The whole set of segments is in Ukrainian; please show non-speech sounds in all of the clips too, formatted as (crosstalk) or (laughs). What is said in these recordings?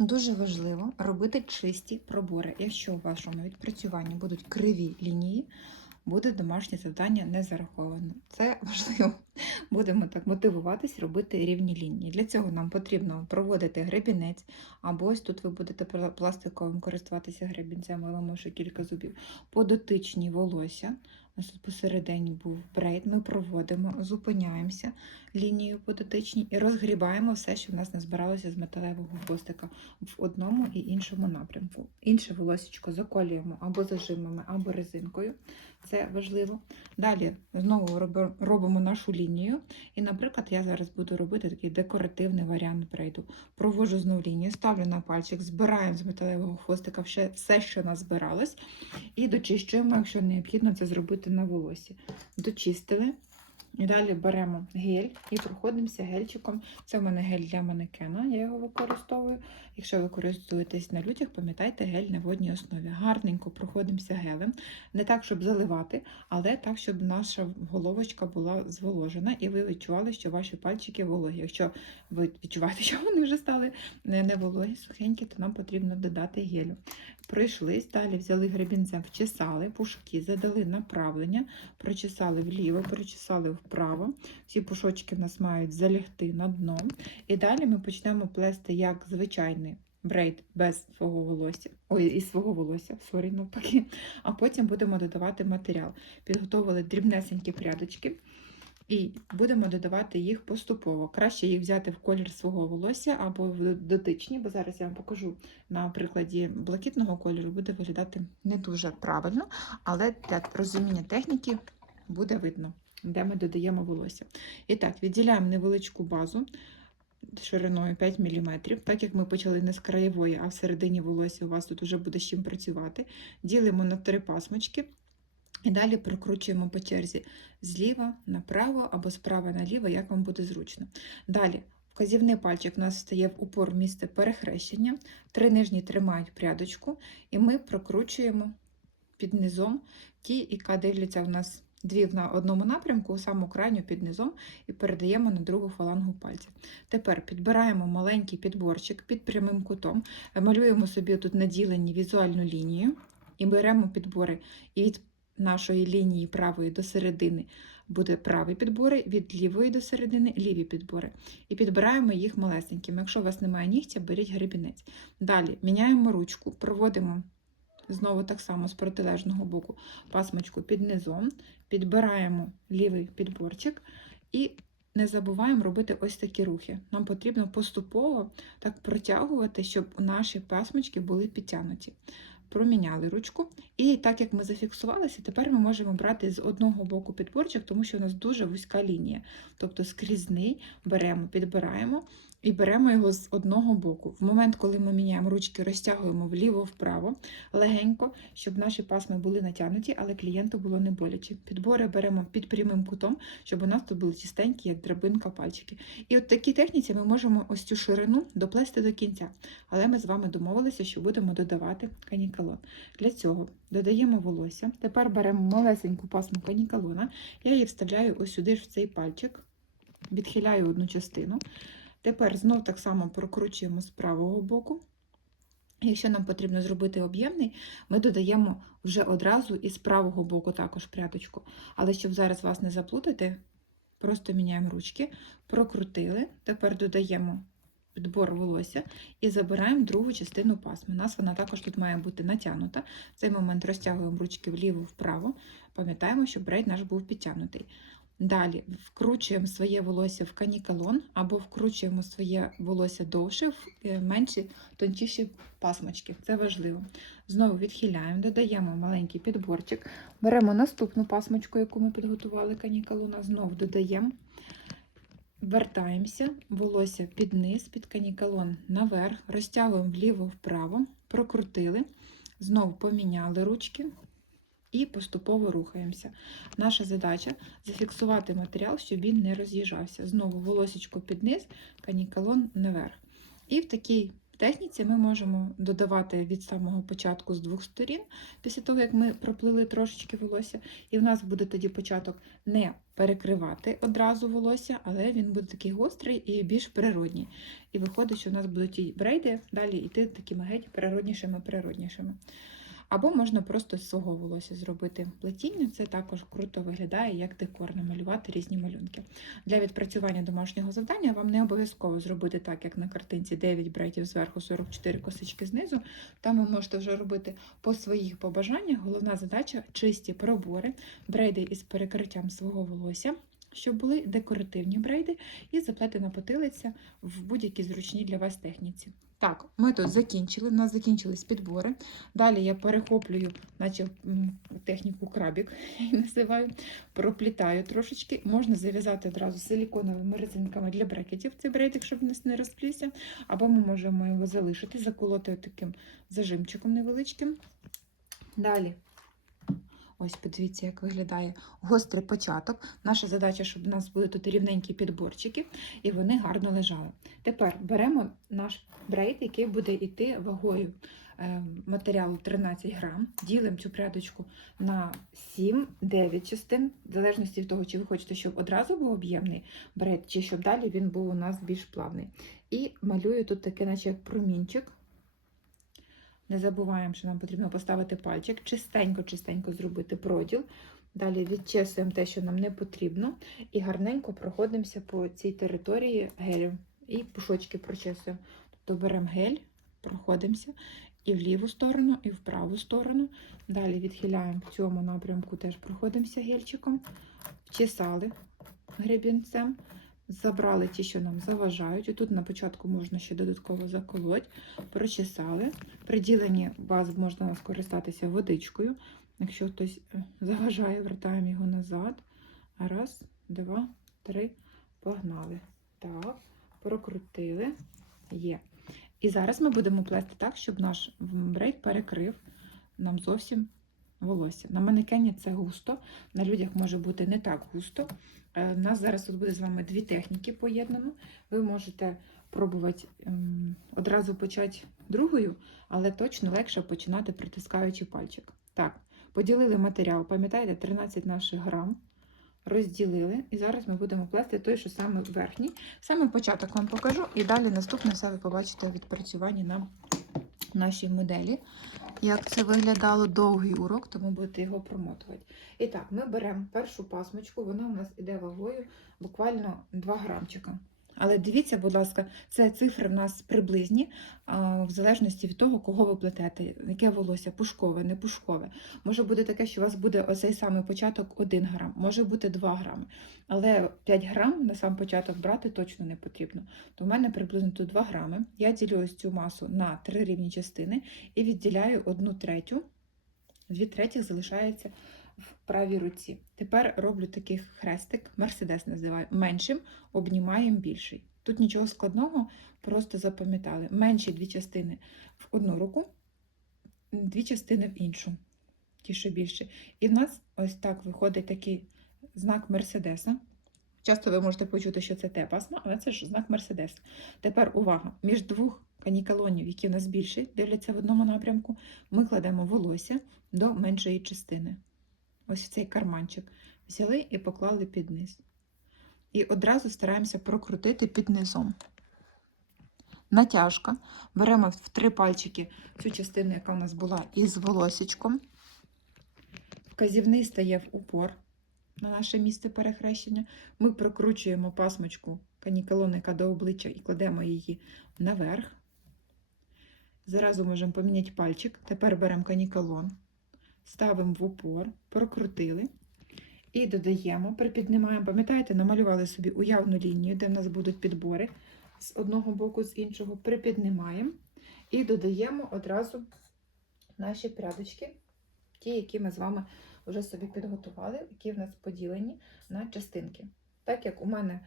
Дуже важливо робити чисті пробори. Якщо у вашому відпрацюванні будуть криві лінії, буде домашнє завдання не зараховано. Це (laughs) важливо. Будемо так мотивуватись робити рівні лінії. Для цього нам потрібно проводити гребінець, або ось тут ви будете пластиковим користуватися гребінцем, але може кілька зубів. По дотичній волосся. Нас тут посередині був брейд. Ми проводимо, зупиняємося лінією по дотичній і розгрібаємо все, що в нас не збиралося з металевого хвостика в одному і іншому напрямку. Інше волосічко заколюємо або зажимами, або резинкою. Це важливо. Далі знову робимо нашу лінію. І, наприклад, я зараз буду робити такий декоративний варіант брейду. Провожу знову лінію, ставлю на пальчик, збираємо з металевого хвостика все, що назбиралось, і дочищуємо, якщо необхідно це зробити на волосі. Дочистили. І далі беремо гель і проходимося гельчиком. Це в мене гель для манекена, я його використовую. Якщо ви користуєтесь на людях, пам'ятайте гель на водній основі. Гарненько проходимося гелем. Не так, щоб заливати, але так, щоб наша головочка була зволожена, і ви відчували, що ваші пальчики вологі. Якщо ви відчуваєте, що вони вже стали не вологі, сухенькі, то нам потрібно додати гелю. Пройшлись, далі взяли гребінцем, вчесали пушки, задали направлення, прочесали вліво, прочесали вправо. Всі пушочки в нас мають залягти на дно. І далі ми почнемо плести як звичайний брейд без свого волосся, ой, із свого волосся, сорі, навпаки. А потім будемо додавати матеріал. Підготовили дрібнесенькі прядочки. І будемо додавати їх поступово. Краще їх взяти в колір свого волосся або в дотичні, бо зараз я вам покажу на прикладі блакитного кольору, буде виглядати не дуже правильно, але для розуміння техніки буде видно, де ми додаємо волосся. І так, відділяємо невеличку базу шириною 5 мм, так як ми почали не з краєвої, а всередині волосся у вас тут вже буде з чим працювати. Ділимо на три пасмочки. І далі прокручуємо по черзі зліва направо або справа наліво, як вам буде зручно. Далі вказівний пальчик у нас стає в упор місце перехрещення, три нижні тримають прядочку, і ми прокручуємо під низом. Ті, яка дивляться у нас дві на одному напрямку, саму крайню під низом, і передаємо на другу фалангу пальця. Тепер підбираємо маленький підборчик під прямим кутом, малюємо собі тут наділені візуальну лінію і беремо підбори. І від нашої лінії правої до середини буде праві підбори, від лівої до середини ліві підбори. І підбираємо їх малесенькими. Якщо у вас немає нігтя, беріть гребінець. Далі міняємо ручку, проводимо знову так само з протилежного боку пасмочку під низом, підбираємо лівий підборчик і не забуваємо робити ось такі рухи. Нам потрібно поступово так протягувати, щоб наші пасмочки були підтягнуті проміняли ручку. І так як ми зафіксувалися, тепер ми можемо брати з одного боку підборчик, тому що у нас дуже вузька лінія. Тобто скрізний беремо, підбираємо і беремо його з одного боку. В момент, коли ми міняємо ручки, розтягуємо вліво-вправо, легенько, щоб наші пасми були натягнуті, але клієнту було не боляче. Підбори беремо під прямим кутом, щоб у нас тут були чистенькі, як драбинка пальчики. І от такій техніці ми можемо ось цю ширину доплести до кінця. Але ми з вами домовилися, що будемо додавати канікалон. Для цього додаємо волосся. Тепер беремо малесеньку пасму канікалона. Я її вставляю ось сюди ж в цей пальчик, відхиляю одну частину. Тепер знов так само прокручуємо з правого боку. Якщо нам потрібно зробити об'ємний, ми додаємо вже одразу і з правого боку також прядочку. Але щоб зараз вас не заплутати, просто міняємо ручки, прокрутили, тепер додаємо підбор волосся і забираємо другу частину пасми. У нас вона також тут має бути натягнута. В цей момент розтягуємо ручки вліво-вправо, пам'ятаємо, що брейд наш був підтягнутий. Далі вкручуємо своє волосся в канікалон або вкручуємо своє волосся довше в е, менші, тончіші пасмочки. Це важливо. Знову відхиляємо, додаємо маленький підборчик, беремо наступну пасмочку, яку ми підготували канікалона, знову додаємо. Вертаємося, волосся під низ, під канікалон наверх, розтягуємо вліво-вправо, прокрутили, знову поміняли ручки і поступово рухаємося. Наша задача зафіксувати матеріал, щоб він не роз'їжджався. Знову волосечко під низ, канікалон наверх. І в такій техніці ми можемо додавати від самого початку з двох сторін, після того, як ми проплили трошечки волосся, і в нас буде тоді початок не перекривати одразу волосся, але він буде такий гострий і більш природній. І виходить, що у нас будуть і брейди далі йти такими геть природнішими, природнішими. Або можна просто з свого волосся зробити плетіння, це також круто виглядає, як декор, намалювати різні малюнки. Для відпрацювання домашнього завдання вам не обов'язково зробити так, як на картинці 9 брейтів зверху, 44 косички знизу. Там ви можете вже робити по своїх побажаннях. Головна задача чисті пробори, брейди із перекриттям свого волосся. Щоб були декоративні брейди і заплетена потилиця в будь-якій зручній для вас техніці. Так, ми тут закінчили, у нас закінчились підбори. Далі я перехоплюю, наче техніку крабік, (laughs) називаю, проплітаю трошечки. Можна зав'язати одразу силіконовими резинками для брекетів цей брейдик, щоб нас не розплівся. Або ми можемо його залишити, заколоти таким зажимчиком невеличким. Далі. Ось подивіться, як виглядає гострий початок. Наша задача, щоб у нас були тут рівненькі підборчики, і вони гарно лежали. Тепер беремо наш брейд, який буде йти вагою е, матеріалу 13 грам, ділимо цю прядочку на 7-9 частин, в залежності від того, чи ви хочете, щоб одразу був об'ємний брейд, чи щоб далі він був у нас більш плавний. І малюю тут таке, наче як промінчик. Не забуваємо, що нам потрібно поставити пальчик, чистенько-чистенько зробити проділ. Далі відчесуємо те, що нам не потрібно, і гарненько проходимося по цій території гелем. І пушочки прочесуємо. Тобто беремо гель, проходимося і в ліву сторону, і в праву сторону. Далі відхиляємо в цьому напрямку, теж проходимося гельчиком, вчесали гребінцем, забрали ті, що нам заважають. І тут на початку можна ще додатково заколоть, прочесали. При діленні баз можна скористатися водичкою. Якщо хтось е, заважає, вертаємо його назад. Раз, два, три, погнали. Так, прокрутили. Є. І зараз ми будемо плести так, щоб наш брейд перекрив нам зовсім волосся. На манекені це густо, на людях може бути не так густо. Е, У нас зараз тут буде з вами дві техніки поєднано. Ви можете пробувати ем, одразу почати другою, але точно легше починати притискаючи пальчик. Так, поділили матеріал, пам'ятаєте, 13 наших грам. Розділили, і зараз ми будемо плести той, що саме верхній. Саме початок вам покажу, і далі наступне все ви побачите відпрацювання на нашій моделі. Як це виглядало довгий урок, тому будете його промотувати. І так, ми беремо першу пасмочку, вона у нас іде вагою буквально 2 грамчика. Але дивіться, будь ласка, це цифри в нас приблизні, в залежності від того, кого ви плетете, яке волосся, пушкове, не пушкове. Може бути таке, що у вас буде оцей самий початок 1 грам, може бути 2 грами. Але 5 грам на сам початок брати точно не потрібно. То в мене приблизно тут 2 грами. Я ділю ось цю масу на 3 рівні частини і відділяю 1 третю. 2 третіх залишається в правій руці. Тепер роблю такий хрестик, мерседес називаю, меншим, обнімаємо більший. Тут нічого складного, просто запам'ятали. Менші дві частини в одну руку, дві частини в іншу, ті, що більше. І в нас ось так виходить такий знак Мерседеса. Часто ви можете почути, що це те пасма, але це ж знак Мерседес. Тепер увага! Між двох канікалонів, які в нас більші, дивляться в одному напрямку, ми кладемо волосся до меншої частини. Ось в цей карманчик. Взяли і поклали під низ. І одразу стараємося прокрутити під низом. Натяжка. Беремо в три пальчики цю частину, яка у нас була із волосічком. Вказівний стає в упор на наше місце перехрещення. Ми прокручуємо пасмочку канікалонника до обличчя і кладемо її наверх. Зразу можемо поміняти пальчик. Тепер беремо канікалон, ставимо в упор, прокрутили і додаємо, припіднімаємо. Пам'ятаєте, намалювали собі уявну лінію, де в нас будуть підбори з одного боку, з іншого. Припіднімаємо і додаємо одразу наші прядочки, ті, які ми з вами вже собі підготували, які в нас поділені на частинки. Так як у мене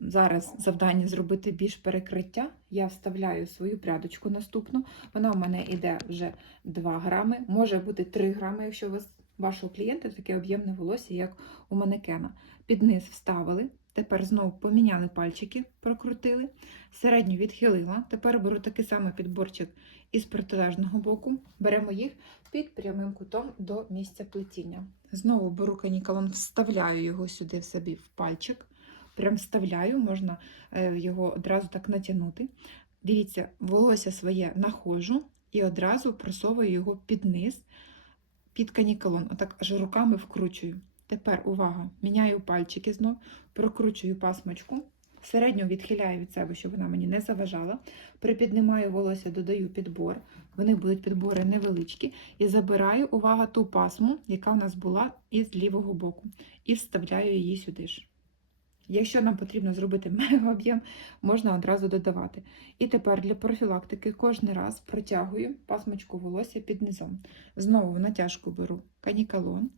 зараз завдання зробити більш перекриття, я вставляю свою прядочку наступну. Вона у мене йде вже 2 грами, може бути 3 грами, якщо у вас вашого клієнта таке об'ємне волосся, як у манекена. Під низ вставили, Тепер знову поміняли пальчики, прокрутили, середню відхилила. Тепер беру такий самий підборчик із протилежного боку, беремо їх під прямим кутом до місця плетіння. Знову беру канікалон, вставляю його сюди в собі в пальчик. Прям вставляю, можна е, його одразу так натягнути. Дивіться, волосся своє нахожу і одразу просовую його під низ, під канікалон. Отак аж руками вкручую. Тепер увага! Міняю пальчики знов, прокручую пасмочку, середньо відхиляю від себе, щоб вона мені не заважала. Припіднімаю волосся, додаю підбор. Вони будуть підбори невеличкі. І забираю, увага, ту пасму, яка в нас була із лівого боку, і вставляю її сюди ж. Якщо нам потрібно зробити (laughs) мегаоб'єм, можна одразу додавати. І тепер для профілактики кожен раз протягую пасмочку волосся під низом. Знову в натяжку беру канікалон,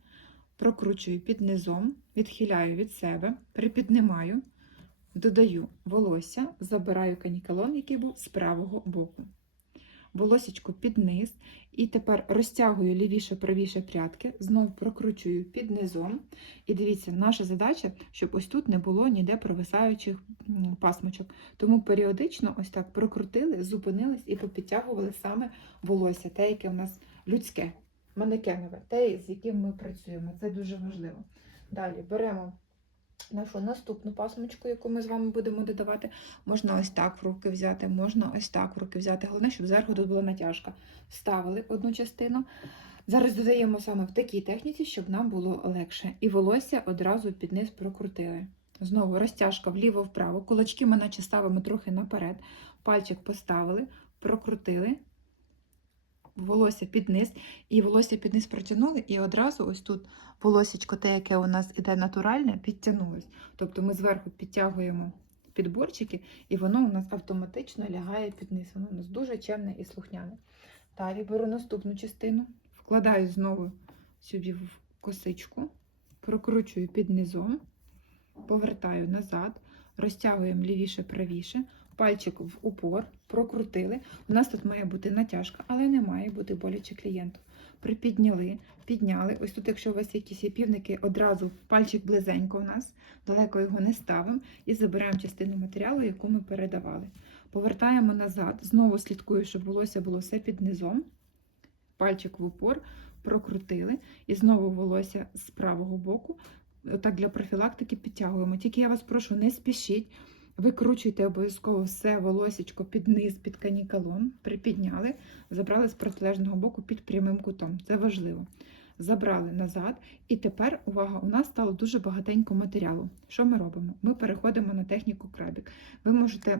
прокручую під низом, відхиляю від себе, припіднімаю, додаю волосся, забираю канікалон, який був з правого боку. Волосечко під низ. І тепер розтягую лівіше, правіше прядки, знову прокручую під низом. І дивіться, наша задача, щоб ось тут не було ніде провисаючих пасмочок. Тому періодично ось так прокрутили, зупинились і попідтягували саме волосся, те, яке у нас людське, манекенове, те, з яким ми працюємо. Це дуже важливо. Далі беремо нашу наступну пасмочку, яку ми з вами будемо додавати. Можна ось так в руки взяти, можна ось так в руки взяти. Головне, щоб зверху тут була натяжка. Вставили одну частину. Зараз додаємо саме в такій техніці, щоб нам було легше. І волосся одразу під низ прокрутили. Знову розтяжка вліво-вправо. Кулачки ми наче ставимо трохи наперед. Пальчик поставили, прокрутили. Волосся під низ, і волосся під низ протягнули, і одразу ось тут волосечко, те, яке у нас іде натуральне, підтягнулось. Тобто ми зверху підтягуємо підборчики, і воно у нас автоматично лягає під низ. Воно у нас дуже чемне і слухняне. Далі беру наступну частину, вкладаю знову собі в косичку, прокручую під низом, повертаю назад, розтягуємо лівіше-правіше, пальчик в упор, прокрутили. У нас тут має бути натяжка, але не має бути боляче клієнту. Припідняли, підняли. Ось тут, якщо у вас якісь є півники, одразу пальчик близенько у нас, далеко його не ставимо і забираємо частину матеріалу, яку ми передавали. Повертаємо назад, знову слідкую, щоб волосся було все під низом. Пальчик в упор, прокрутили, і знову волосся з правого боку. Отак для профілактики підтягуємо. Тільки я вас прошу, не спішіть. Викручуйте обов'язково все волосечко під низ, під канікалон, припідняли, забрали з протилежного боку під прямим кутом. Це важливо. Забрали назад, і тепер, увага, у нас стало дуже багатенько матеріалу. Що ми робимо? Ми переходимо на техніку крабік. Ви можете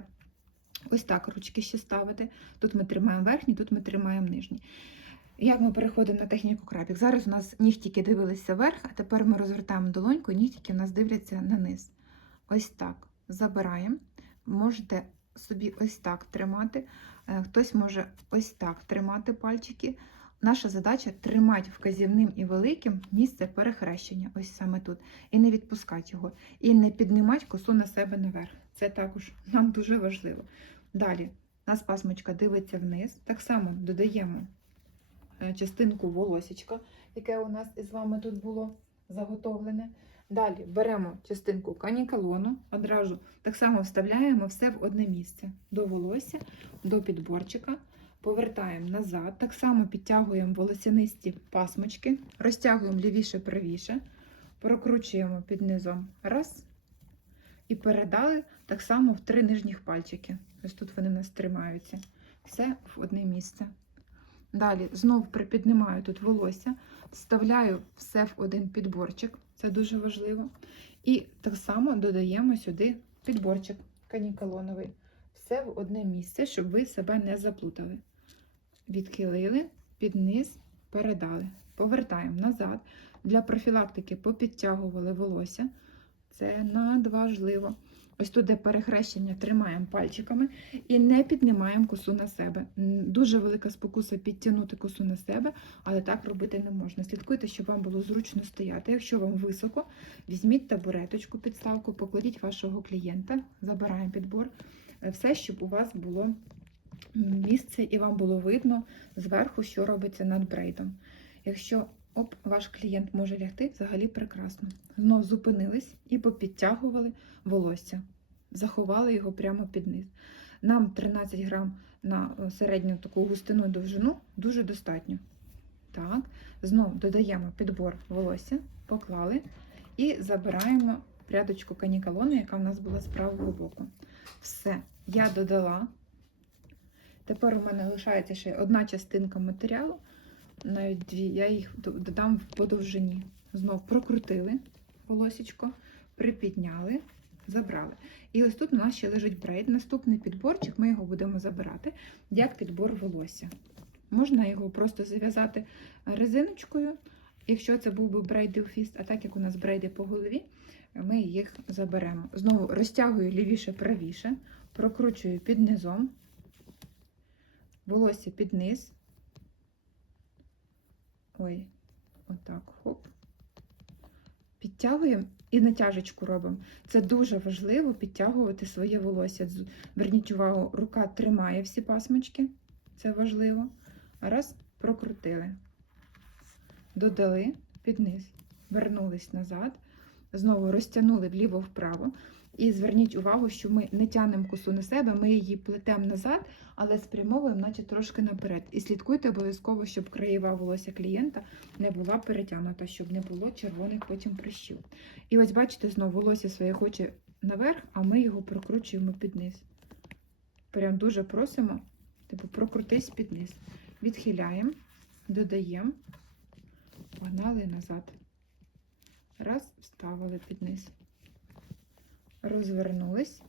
ось так ручки ще ставити. Тут ми тримаємо верхні, тут ми тримаємо нижні. Як ми переходимо на техніку крабік? Зараз у нас нігтіки дивилися вверх, а тепер ми розвертаємо долоньку, нігтіки у нас дивляться на низ. Ось так. Забираємо. Можете собі ось так тримати. Е, Хтось може ось так тримати пальчики. Наша задача тримати вказівним і великим місце перехрещення, ось саме тут, і не відпускати його, і не піднімати косу на себе наверх. Це також нам дуже важливо. Далі, у нас пасмочка дивиться вниз. Так само додаємо е, частинку волосічка, яке у нас із вами тут було заготовлене. Далі беремо частинку канікалону, одразу так само вставляємо все в одне місце до волосся, до підборчика. Повертаємо назад, так само підтягуємо волосянисті пасмочки, розтягуємо лівіше-правіше, прокручуємо під низом раз. І передали так само в три нижніх пальчики. Ось тут вони в нас тримаються. Все в одне місце. Далі знову припіднімаю тут волосся, вставляю все в один підборчик, це дуже важливо. І так само додаємо сюди підборчик канікалоновий. Все в одне місце, щоб ви себе не заплутали. Відхилили, під низ, передали. Повертаємо назад. Для профілактики попідтягували волосся. Це надважливо. Ось тут, де перехрещення, тримаємо пальчиками і не піднімаємо косу на себе. Дуже велика спокуса підтягнути косу на себе, але так робити не можна. Слідкуйте, щоб вам було зручно стояти. Якщо вам високо, візьміть табуреточку, підставку, покладіть вашого клієнта, забираємо підбор. Е, Все, щоб у вас було місце і вам було видно зверху, що робиться над брейдом. Якщо Оп, ваш клієнт може лягти взагалі прекрасно. Знов зупинились і попідтягували волосся, заховали його прямо під низ. Нам 13 грам на е, середню таку густину довжину дуже достатньо. Так, знов додаємо підбор волосся, поклали і забираємо прядочку канікалону, яка в нас була з правого боку. Все, я додала. Тепер у мене лишається ще одна частинка матеріалу, навіть дві. Я їх додам по довжині. Знов прокрутили волосечко, припідняли, забрали. І ось тут у нас ще лежить брейд. Наступний підборчик, ми його будемо забирати як підбор волосся. Можна його просто зав'язати резиночкою, якщо це був би брейдилфіст, а так як у нас брейди по голові, ми їх заберемо. Знову розтягую лівіше-правіше, прокручую під низом, волосся під низ. Ой, отак, хоп. Підтягуємо і натяжечку робимо. Це дуже важливо підтягувати своє волосся. Зверніть увагу, рука тримає всі пасмочки, це важливо. А Раз, прокрутили, додали під низ, вернулись назад, знову розтягнули вліво-вправо. І зверніть увагу, що ми не тянемо косу на себе, ми її плетемо назад, але спрямовуємо, наче трошки наперед. І слідкуйте обов'язково, щоб краєва волосся клієнта не була перетягнута, щоб не було червоних потім прищів. І ось бачите, знову волосся своє хоче наверх, а ми його прокручуємо під низ. Прям дуже просимо, типу, прокрутись під низ. Відхиляємо, додаємо, погнали назад. Раз, вставили під низ. Розвернулись.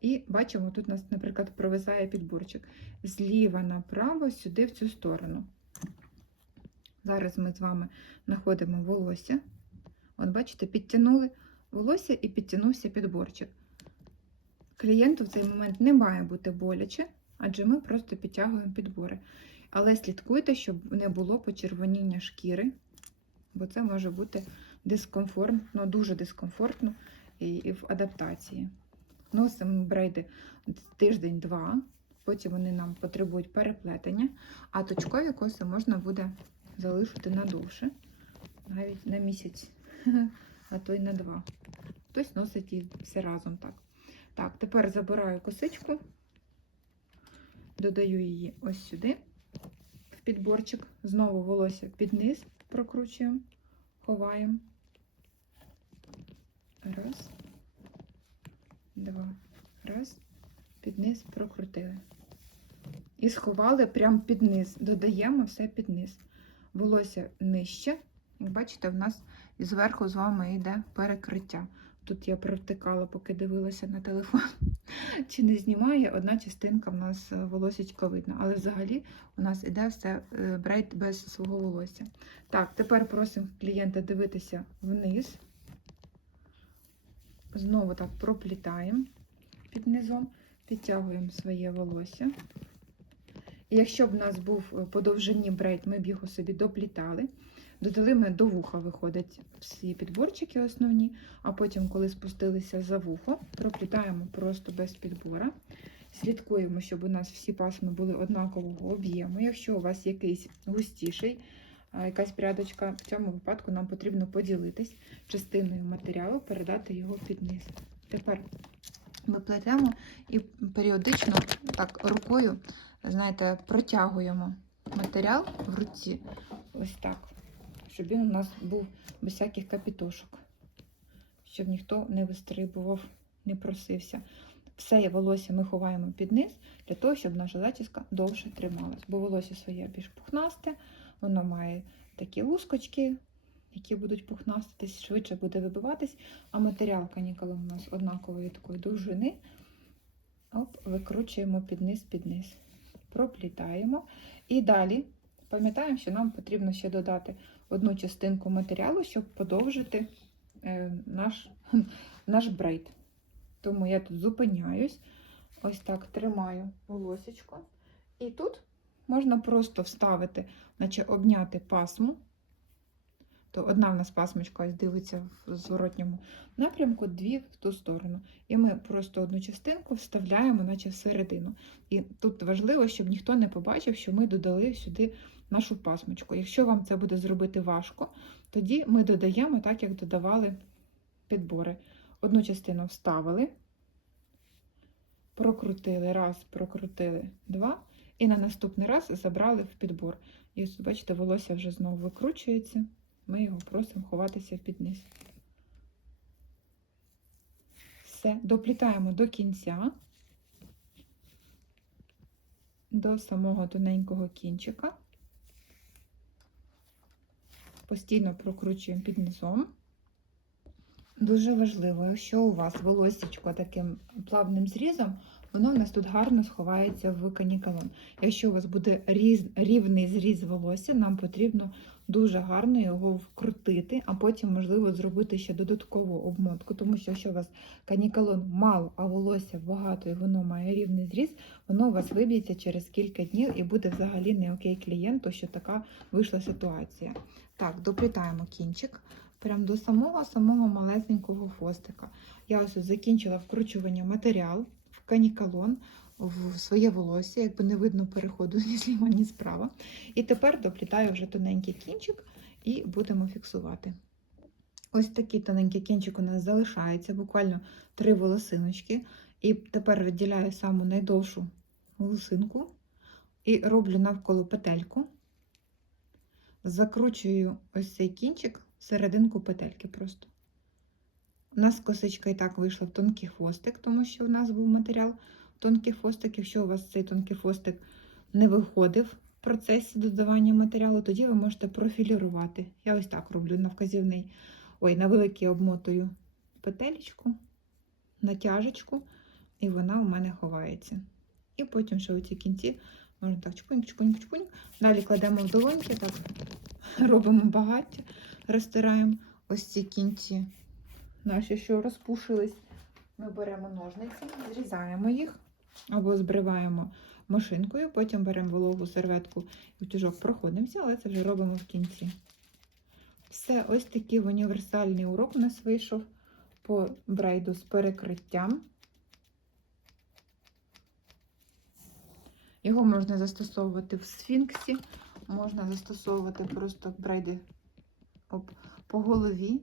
І бачимо, тут у нас, наприклад, провисає підборчик. Зліва направо, сюди в цю сторону. Зараз ми з вами знаходимо волосся. От бачите, підтягнули волосся і підтягнувся підборчик. Клієнту в цей момент не має бути боляче, адже ми просто підтягуємо підбори. Але слідкуйте, щоб не було почервоніння шкіри, бо це може бути дискомфортно, дуже дискомфортно і, в адаптації. Носимо брейди тиждень-два, потім вони нам потребують переплетення, а точкові коси можна буде залишити надовше, навіть на місяць, (laughs) а то й на два. Хтось носить їх все разом так. Так, тепер забираю косичку, додаю її ось сюди, в підборчик, знову волосся під низ прокручуємо, ховаємо. Раз, два, раз, під низ прокрутили. І сховали прямо під низ. Додаємо все під низ. Волосся нижче. Як бачите, в нас зверху з вами йде перекриття. Тут я провтикала, поки дивилася на телефон, (laughs) чи не знімає, одна частинка в нас е, волосечко видно. Але взагалі у нас іде все е, брейд без свого волосся. Так, тепер просимо клієнта дивитися вниз. Знову так проплітаємо під низом, підтягуємо своє волосся. І якщо б в нас був е, по довжині брейд, ми б його собі доплітали. Додали ми до вуха, виходять всі підборчики основні, а потім, коли спустилися за вухо, проплітаємо просто без підбора. Слідкуємо, щоб у нас всі пасми були однакового об'єму. Якщо у вас якийсь густіший, якась прядочка, в цьому випадку нам потрібно поділитись частиною матеріалу, передати його під низ. Тепер ми плетемо і періодично так рукою, знаєте, протягуємо матеріал в руці, ось так, щоб він у нас був без всяких капітошок, щоб ніхто не вистрибував, не просився. Все волосся ми ховаємо під низ для того, щоб наша зачіска довше трималась. Бо волосся своє більш пухнасте, воно має такі лускочки, які будуть пухнаститись, швидше буде вибиватись, а матеріал канікали у нас однакової такої довжини. Оп, викручуємо під низ, під низ. Проплітаємо. І далі пам'ятаємо, що нам потрібно ще додати одну частинку матеріалу, щоб подовжити е, наш, (laughs) наш брейд. Тому я тут зупиняюсь, ось так тримаю волосечко. І тут можна просто вставити, наче обняти пасму, то одна в нас пасмочка ось дивиться в зворотньому напрямку, дві в ту сторону. І ми просто одну частинку вставляємо, наче всередину. І тут важливо, щоб ніхто не побачив, що ми додали сюди нашу пасмочку. Якщо вам це буде зробити важко, тоді ми додаємо так, як додавали підбори. Одну частину вставили, прокрутили, раз, прокрутили, два. І на наступний раз забрали в підбор. І ось, бачите, волосся вже знову викручується. Ми його просимо ховатися під низ. Все, доплітаємо до кінця, до самого тоненького кінчика. Постійно прокручуємо під низом. Дуже важливо, якщо у вас волосечко таким плавним зрізом, воно в нас тут гарно сховається в канікалон. Якщо у вас буде різ, рівний зріз волосся, нам потрібно дуже гарно його вкрутити, а потім, можливо, зробити ще додаткову обмотку, тому що якщо у вас канікалон мало, а волосся багато і воно має рівний зріз, воно у вас виб'ється через кілька днів і буде взагалі не окей клієнту, що така вийшла ситуація. Так, доплітаємо кінчик прям до самого-самого малесенького хвостика. Я ось закінчила вкручування матеріал канікалон в своє волосся, якби не видно переходу (laughs) ні зліва, ні справа. І тепер доплітаю вже тоненький кінчик і будемо фіксувати. Ось такий тоненький кінчик у нас залишається, буквально три волосиночки. І тепер виділяю саму найдовшу волосинку і роблю навколо петельку. Закручую ось цей кінчик в серединку петельки просто. У нас косичка і так вийшла в тонкий хвостик, тому що у нас був матеріал тонкий хвостик. Якщо у вас цей тонкий хвостик не виходив в процесі додавання матеріалу, тоді ви можете профілірувати. Я ось так роблю на вказівний, ой, на великий обмотую петелечку, натяжечку, і вона у мене ховається. І потім ще оці кінці можна так чпуньк, чпуньк, чпуньк. Далі кладемо в долоньки, так робимо багаття, розтираємо ось ці кінці наші, що розпушились. Ми беремо ножниці, зрізаємо їх або збриваємо машинкою, потім беремо вологу серветку і утюжок проходимося, але це вже робимо в кінці. Все, ось такий універсальний урок у нас вийшов по брейду з перекриттям. Його можна застосовувати в сфінксі, можна застосовувати просто брейди по голові.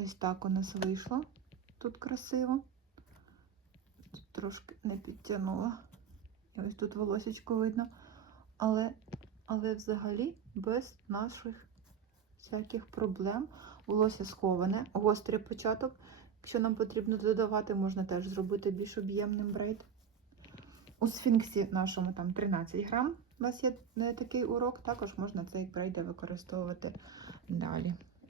Ось так у нас вийшло. Тут красиво. Тут трошки не підтягнула. І ось тут волосечко видно. Але, але взагалі без наших всяких проблем. Волосся сховане, гострий початок. Якщо нам потрібно додавати, можна теж зробити більш об'ємним брейд. У сфінксі нашому там 13 грам. У вас є такий урок, також можна цей брейд використовувати далі.